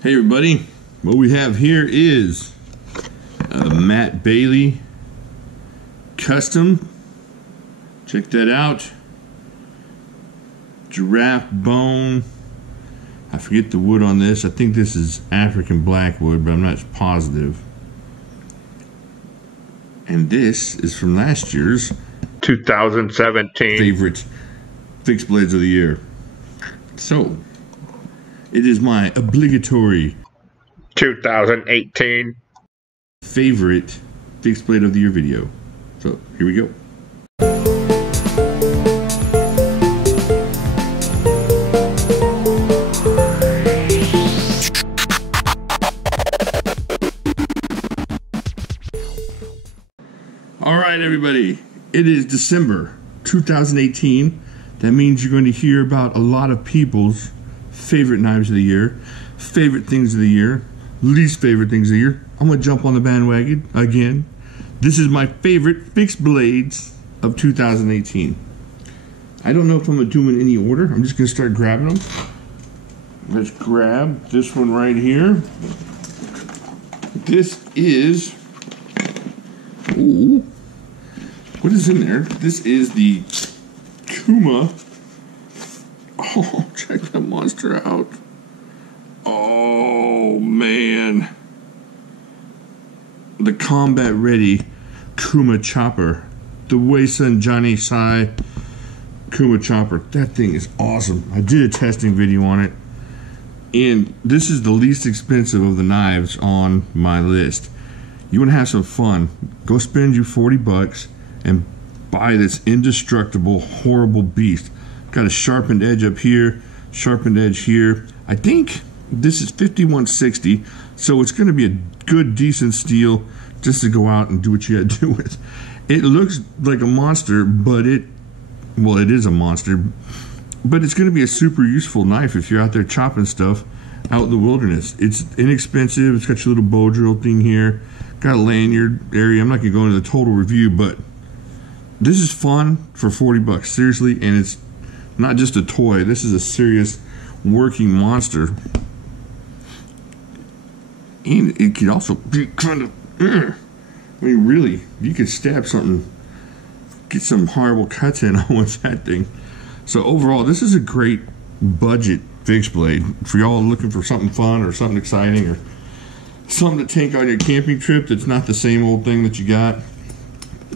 Hey everybody, what we have here is a Matt Bailey custom. Check that out. Giraffe bone. I forget the wood on this. I think this is African blackwood, but I'm not positive. And this is from last year's 2017 favorite fixed blades of the year. So it is my obligatory 2018 favorite fixed blade of the year video. So here we go. Alright everybody, it is December 2018. That means you're going to hear about a lot of people's favorite knives of the year, favorite things of the year, least favorite things of the year. I'm going to jump on the bandwagon again. This is my favorite fixed blades of 2018. I don't know if I'm going to do them in any order. I'm just going to start grabbing them. Let's grab this one right here. This is... Ooh. What is in there? This is the Kuma. Oh, check that monster out. Oh, man. The combat ready Kuma chopper. The Weisun Johnny Sai Kuma chopper. That thing is awesome. I did a testing video on it. And this is the least expensive of the knives on my list. You want to have some fun, go spend you 40 bucks and buy this indestructible, horrible beast. Got a sharpened edge up here, sharpened edge here. I think this is 5160, so it's going to be a good, decent steel just to go out and do what you got to do with. It looks like a monster, but well, it is a monster, but it's going to be a super useful knife if you're out there chopping stuff out in the wilderness. It's inexpensive. It's got your little bow drill thing here. Got a lanyard area. I'm not going to go into the total review, but this is fun for 40 bucks. Seriously, and it's not just a toy. This is a serious working monster. And it could also be kind of... I mean, really, you could stab something, get some horrible cuts in on what's that thing. So overall, this is a great budget fixed blade for y'all looking for something fun or something exciting or something to take on your camping trip that's not the same old thing that you got.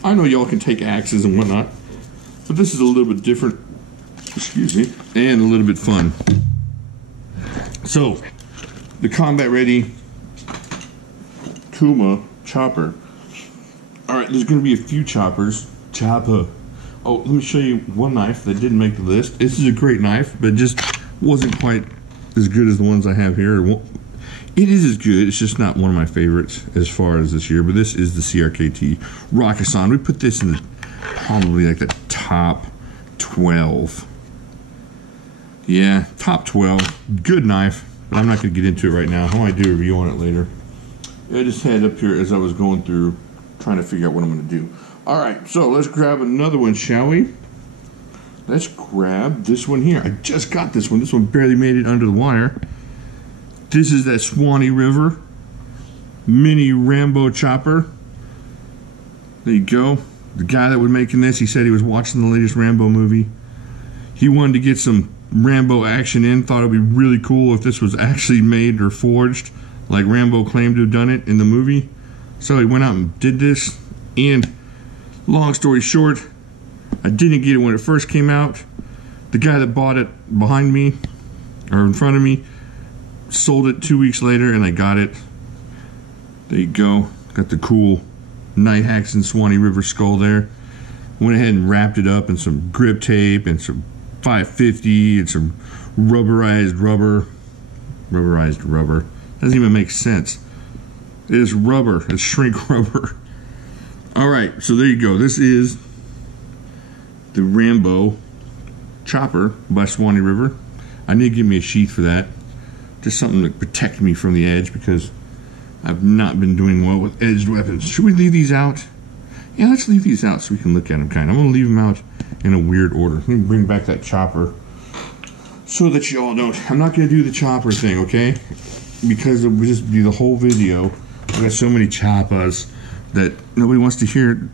I know y'all can take axes and whatnot, but this is a little bit different, excuse me, and a little bit fun. So, the combat ready Kuma chopper. Alright, there's going to be a few choppers. Chopper. Oh, let me show you one knife that didn't make the list. This is a great knife, but just wasn't quite as good as the ones I have here. It is as good, it's just not one of my favorites as far as this year, but this is the CRKT Rakusan. We put this in probably like the top 12. Yeah, top 12. Good knife, but I'm not going to get into it right now. I might do a review on it later. I just had it up here as I was going through trying to figure out what I'm going to do. Alright, so let's grab another one, shall we? Let's grab this one here. I just got this one. This one barely made it under the wire. This is that Swanee River mini Rambo chopper. There you go. The guy that was making this, he said he was watching the latest Rambo movie. He wanted to get some Rambo action in. Thought it would be really cool if this was actually made or forged like Rambo claimed to have done it in the movie. So he went out and did this. And long story short, I didn't get it when it first came out. The guy that bought it behind me, or in front of me, sold it 2 weeks later, and I got it. There you go. Got the cool Night Hacks and Swanee River skull there. Went ahead and wrapped it up in some grip tape and some 550 and some rubberized rubber. Rubberized rubber. Doesn't even make sense. It is rubber. It's shrink rubber. Alright, so there you go. This is the Rambo chopper by Swanee River. I need to give me a sheath for that. Just something to protect me from the edge because I've not been doing well with edged weapons. Should we leave these out? Yeah, let's leave these out so we can look at them kind of. I'm going to leave them out in a weird order. Let me bring back that chopper so that you all don't. I'm not going to do the chopper thing, okay? because it would just be the whole video. I got so many choppas that nobody wants to hear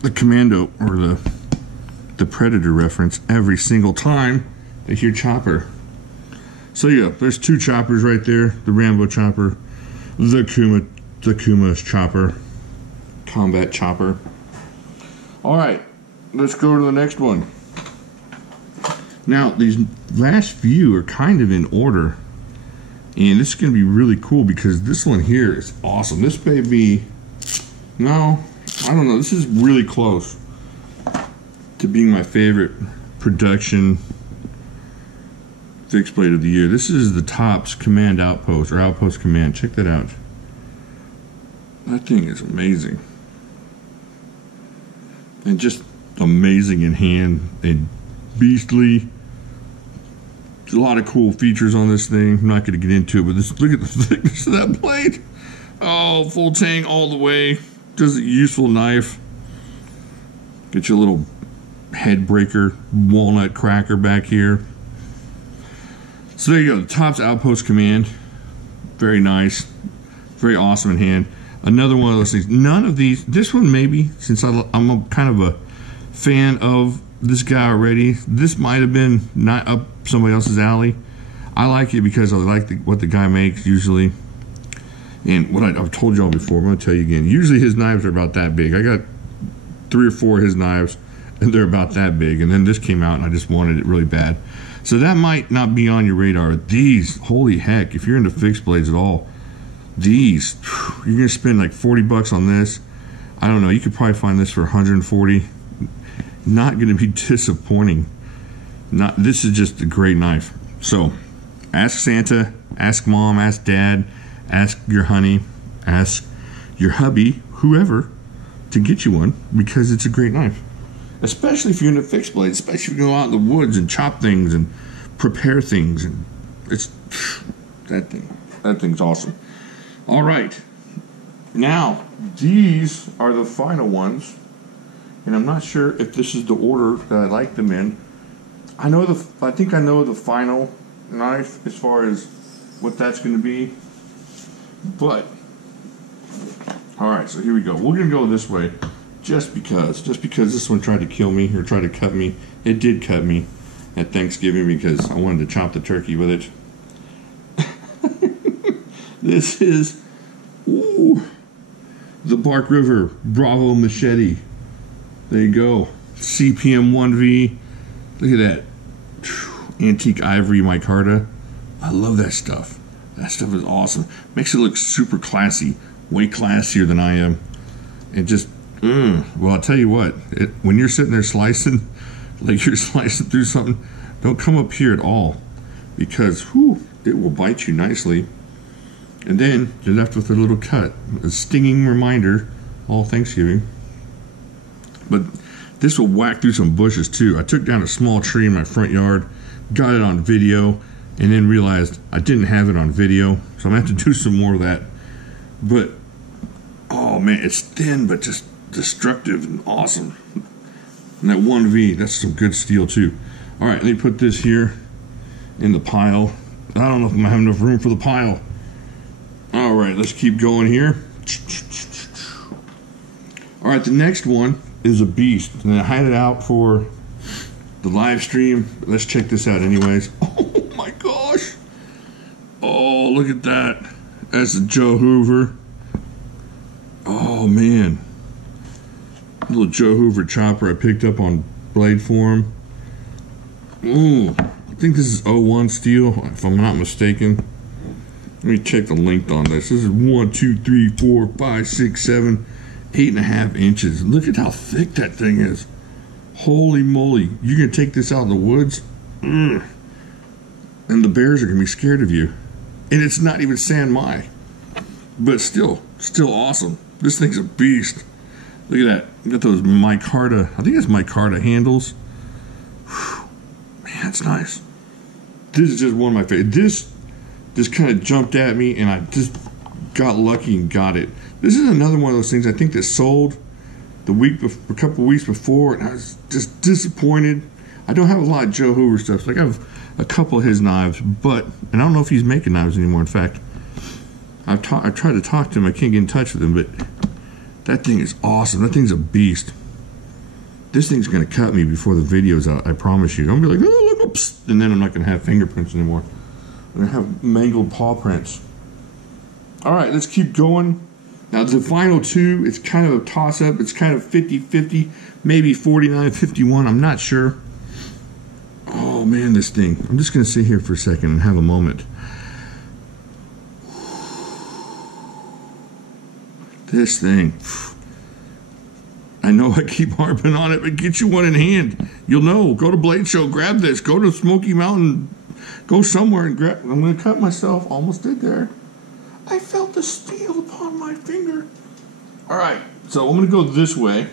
the Commando or the Predator reference every single time they hear chopper. So yeah, there's two choppers right there: the Rambo chopper, the Kuma chopper, combat chopper. All right, let's go to the next one. Now these last few are kind of in order, and this is going to be really cool because this one here is awesome. This may be, no, I don't know. This is really close to being my favorite production fixed blade of the year. This is the Tops Command Outpost, or Outpost Command. Check that out. That thing is amazing. And just amazing in hand and beastly. There's a lot of cool features on this thing. I'm not going to get into it, but this, look at the thickness of that blade. Oh, full tang all the way. Just a useful knife. Get your little head breaker, walnut cracker back here. So there you go, the Tops Outpost Command. Very nice. Very awesome in hand. Another one of those things. None of these, this one maybe, since I'm a kind of a fan of this guy already, this might have been not up somebody else's alley. I like it because I like what the guy makes usually. And what I've told y'all before, I'm going to tell you again. Usually his knives are about that big. I got 3 or 4 of his knives, and they're about that big. And then this came out, and I just wanted it really bad. So that might not be on your radar. These, holy heck, if you're into fixed blades at all, these, you're going to spend like 40 bucks on this. I don't know, you could probably find this for 140. Not going to be disappointing. This is just a great knife. So, ask Santa, ask Mom, ask Dad, ask your honey, ask your hubby, whoever, to get you one, because it's a great knife. Especially if you're into fixed blades, especially if you go out in the woods and chop things and prepare things, and it's that thing's awesome. All right, now these are the final ones, and I'm not sure if this is the order that I like them in. I think I know the final knife as far as what that's going to be, but all right, so here we go. We're going to go this way. Just because this one tried to kill me, or tried to cut me. It did cut me at Thanksgiving because I wanted to chop the turkey with it. This is the Bark River Bravo Machete. There you go. CPM 1V. Look at that. Antique ivory micarta. I love that stuff. That stuff is awesome. Makes it look super classy. Way classier than I am. And just well, I'll tell you what, when you're sitting there slicing, like you're slicing through something, don't come up here at all, because it will bite you nicely, and then you're left with a little cut, a stinging reminder all Thanksgiving. But this will whack through some bushes too. I took down a small tree in my front yard, got it on video, and then realized I didn't have it on video, so I'm gonna have to do some more of that. But oh man, it's thin but just destructive and awesome. And that 1V, that's some good steel too. All right, let me put this here in the pile. I don't know if I'm gonna have enough room for the pile. All right, let's keep going here. All right, the next one is a beast, and I had it out for the live stream. Let's check this out anyways. Oh my gosh. Oh, look at that. That's a Joe Hoover. Oh man. Little Joe Hoover chopper I picked up on Blade Forum. Ooh, I think this is 01 steel, if I'm not mistaken. Let me check the length on this. This is 1, 2, 3, 4, 5, 6, 7, 8.5 inches. Look at how thick that thing is. Holy moly. You're going to take this out in the woods, and the bears are going to be scared of you. And it's not even San Mai. But still awesome. This thing's a beast. Look at that. You got those micarta, I think that's micarta handles. Whew. Man, that's nice. This is just one of my favorites. This just kind of jumped at me, and I just got lucky and got it. This is another one of those things I think that sold a couple weeks before, and I was just disappointed. I don't have a lot of Joe Hoover stuff. Like I have a couple of his knives, and I don't know if he's making knives anymore. In fact, I've tried to talk to him. I can't get in touch with him, but that thing is awesome. That thing's a beast. This thing's going to cut me before the video's out, I promise you. I'm going to be like, oh, look, oops, and then I'm not going to have fingerprints anymore. I'm going to have mangled paw prints. All right, let's keep going. Now, the final two, it's kind of a toss-up. It's kind of 50-50, maybe 49-51. I'm not sure. Oh, man, this thing. I'm just going to sit here for a second and have a moment. This thing. I know I keep harping on it, but get you one in hand. You'll know. Go to Blade Show, grab this. Go to Smoky Mountain. Go somewhere and grab. I'm going to cut myself. Almost did there. I felt the steel upon my finger. All right, so I'm going to go this way.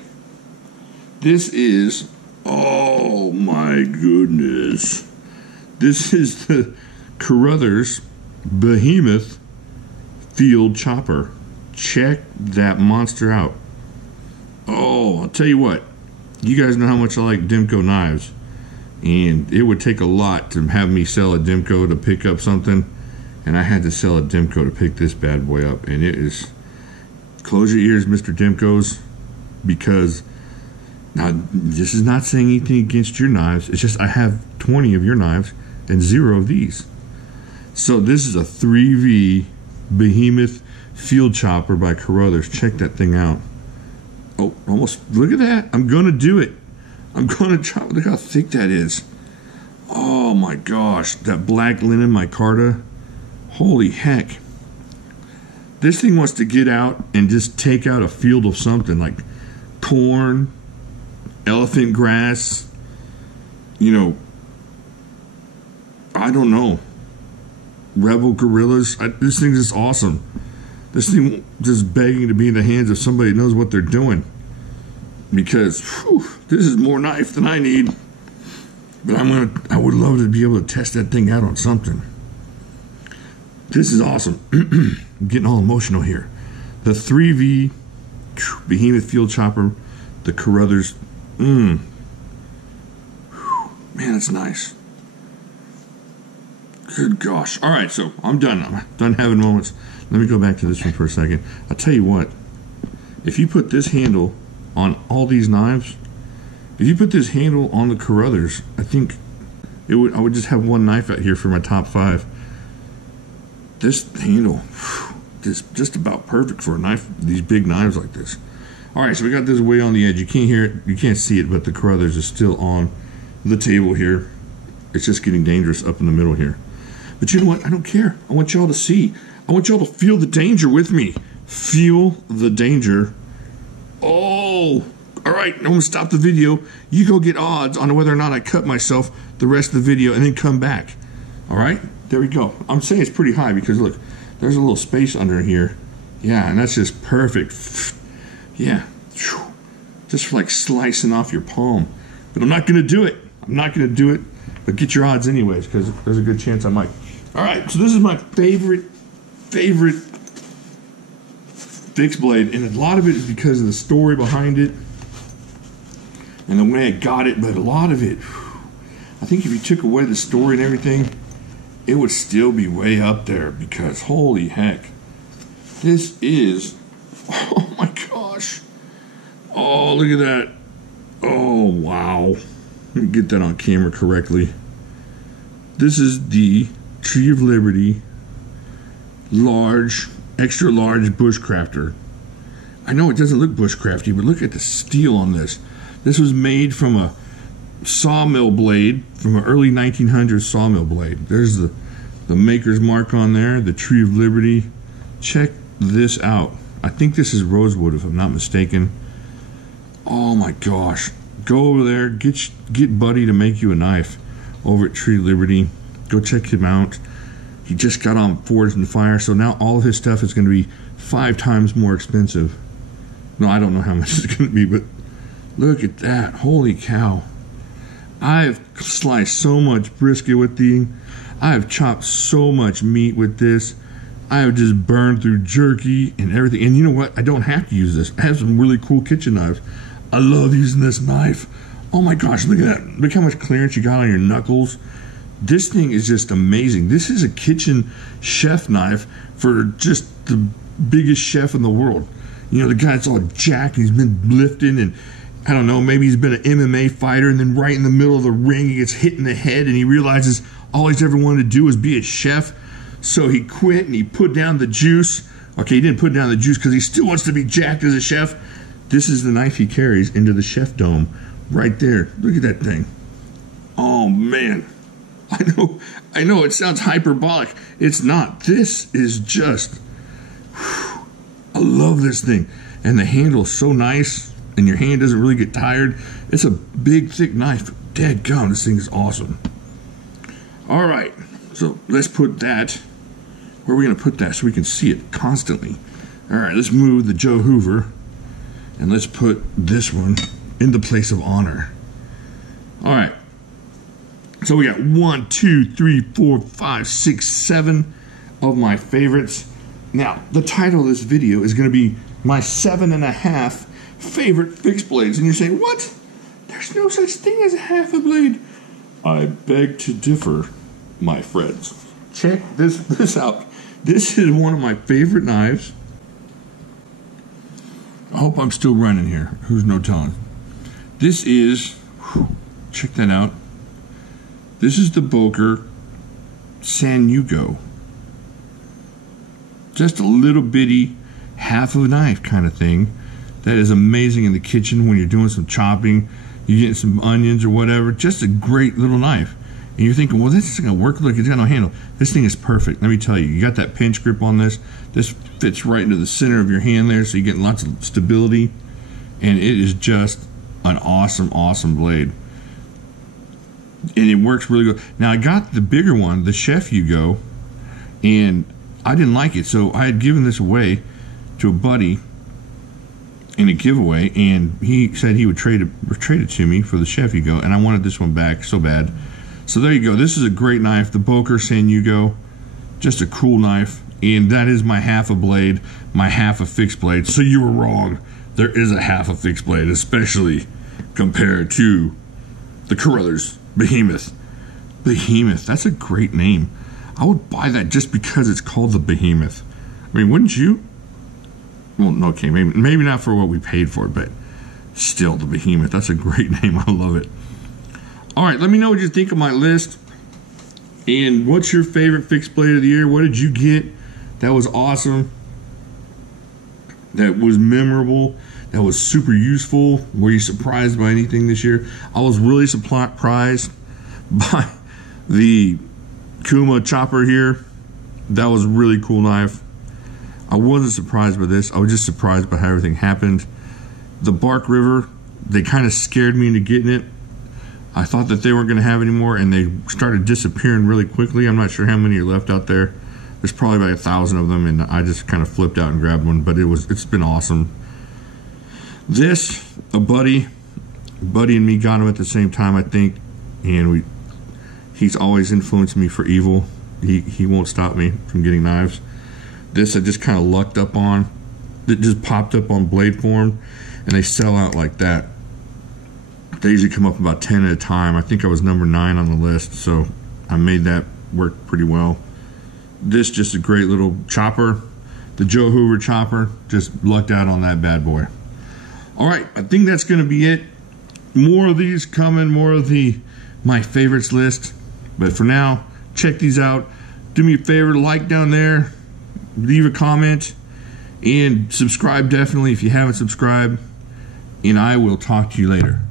This is, oh my goodness. This is the Carruthers Behemoth Field Chopper. Check that monster out. Oh, I'll tell you what. You guys know how much I like Dimco knives. And it would take a lot to have me sell a Dimco to pick up something. And I had to sell a Dimco to pick this bad boy up. And it is... Close your ears, Mr. Dimcos. Because... Now, this is not saying anything against your knives. It's just I have 20 of your knives and 0 of these. So this is a 3V Behemoth Field Chopper by Carruthers. Check that thing out. Oh, almost, look at that. I'm going to do it. I'm going to chop. Look how thick that is. Oh my gosh. That black linen micarta. Holy heck. This thing wants to get out and just take out a field of something like corn, elephant grass, you know, I don't know, rebel guerrillas. This thing is awesome. This thing just begging to be in the hands of somebody that knows what they're doing. Because this is more knife than I need. But I would love to be able to test that thing out on something. This is awesome. I'm getting all emotional here. The 3V Behemoth Field Chopper, the Carruthers. Man, that's nice. Good gosh. All right, so I'm done. I'm done having moments. Let me go back to this one for a second. I'll tell you what. If you put this handle on all these knives, if you put this handle on the Carruthers, I think I would just have one knife out here for my top 5. This handle is just about perfect for a knife, these big knives like this. All right, so we got this way on the edge. You can't hear it, you can't see it, but the Carruthers is still on the table here. It's just getting dangerous up in the middle here. But you know what? I don't care. I want y'all to see. I want y'all to feel the danger with me. Feel the danger. Oh, all right. I'm going to stop the video. You go get odds on whether or not I cut myself the rest of the video and then come back. All right? There we go. I'm saying it's pretty high because, look, there's a little space under here. Yeah, and that's just perfect. Yeah. Just like slicing off your palm. But I'm not going to do it. I'm not going to do it. But get your odds anyways, because there's a good chance I might. All right, so this is my favorite fixed blade, and a lot of it is because of the story behind it and the way I got it, but a lot of it, I think if you took away the story and everything, it would still be way up there, because holy heck, this is, oh my gosh, oh, look at that, oh, wow. Let me get that on camera correctly. This is the Tree of Liberty large, extra large bushcrafter. I know it doesn't look bushcrafty, but look at the steel on this. This was made from a sawmill blade, from an early 1900s sawmill blade. There's the maker's mark on there, the Tree of Liberty. Check this out. I think this is rosewood, if I'm not mistaken. Oh my gosh. Go over there, get Buddy to make you a knife over at Tree of Liberty. Go check him out. He just got on Forged in Fire, so now all of his stuff is going to be 5 times more expensive. No, I don't know how much it's going to be, but look at that. Holy cow. I've sliced so much brisket with these. I have chopped so much meat with this. I have just burned through jerky and everything. And you know what? I don't have to use this. I have some really cool kitchen knives. I love using this knife. Oh my gosh, look at that. Look how much clearance you got on your knuckles. This thing is just amazing. This is a kitchen chef knife for just the biggest chef in the world. You know, the guy's all jacked, he's been lifting, and I don't know, maybe he's been an MMA fighter, and then right in the middle of the ring he gets hit in the head and he realizes all he's ever wanted to do is be a chef. So he quit and he put down the juice. Okay, he didn't put down the juice because he still wants to be jacked as a chef. This is the knife he carries into the chef dome right there. Look at that thing. Oh man. I know it sounds hyperbolic. It's not. This is just, whew, I love this thing. And the handle is so nice, and your hand doesn't really get tired. It's a big, thick knife. Dadgum, this thing is awesome. All right, so let's put that, where are we going to put that so we can see it constantly? All right, let's move the Joe Hoover, and let's put this one in the place of honor. All right. So we got 1, 2, 3, 4, 5, 6, 7 of my favorites. Now, the title of this video is going to be my 7.5 favorite fixed blades. And you're saying, what? There's no such thing as a half a blade. I beg to differ, my friends. Check this out. This is one of my favorite knives. I hope I'm still running here. Who's no telling? This is, whew, check that out. This is the Boker San Hugo. Just a little bitty half of a knife kind of thing. That is amazing in the kitchen when you're doing some chopping. You're getting some onions or whatever. Just a great little knife. And you're thinking, well, this isn't going to work. Look, it's got no handle. This thing is perfect. Let me tell you, you got that pinch grip on this. This fits right into the center of your hand there, so you're getting lots of stability. And it is just an awesome, awesome blade. And it works really good. Now, I got the bigger one, the Chef Hugo, and I didn't like it. So I had given this away to a buddy in a giveaway, and he said he would trade it to me for the Chef Hugo, and I wanted this one back so bad. So there you go. This is a great knife, the Boker San Hugo. Just a cool knife, and that is my half a blade, my half a fixed blade. So you were wrong. There is a half a fixed blade, especially compared to the Carruthers Behemoth. Behemoth, that's a great name. I would buy that just because it's called the Behemoth. I mean, wouldn't you? Well, okay, maybe not for what we paid for it, but still, the Behemoth. That's a great name. I love it. All right, let me know what you think of my list. And what's your favorite fixed blade of the year? What did you get that was awesome? That was memorable? That was super useful? Were you surprised by anything this year? I was really surprised by the Kuma chopper here. That was a really cool knife. I wasn't surprised by this. I was just surprised by how everything happened. The Bark River, they kind of scared me into getting it. I thought that they weren't going to have any more, and they started disappearing really quickly. I'm not sure how many are left out there. There's probably about 1,000 of them, and I just kind of flipped out and grabbed one, but it's been awesome. This, a buddy and me got him at the same time, I think, and he's always influenced me for evil. He won't stop me from getting knives. This I just kind of lucked up on. It just popped up on blade form, and they sell out like that. They usually come up about 10 at a time. I think I was number 9 on the list, so I made that work pretty well. This just a great little chopper. The Joe Hoover chopper. Just lucked out on that bad boy. All right, I think that's going to be it. More of these coming, more of my favorites list. But for now, check these out. Do me a favor, like down there, leave a comment, and subscribe definitely if you haven't subscribed. And I will talk to you later.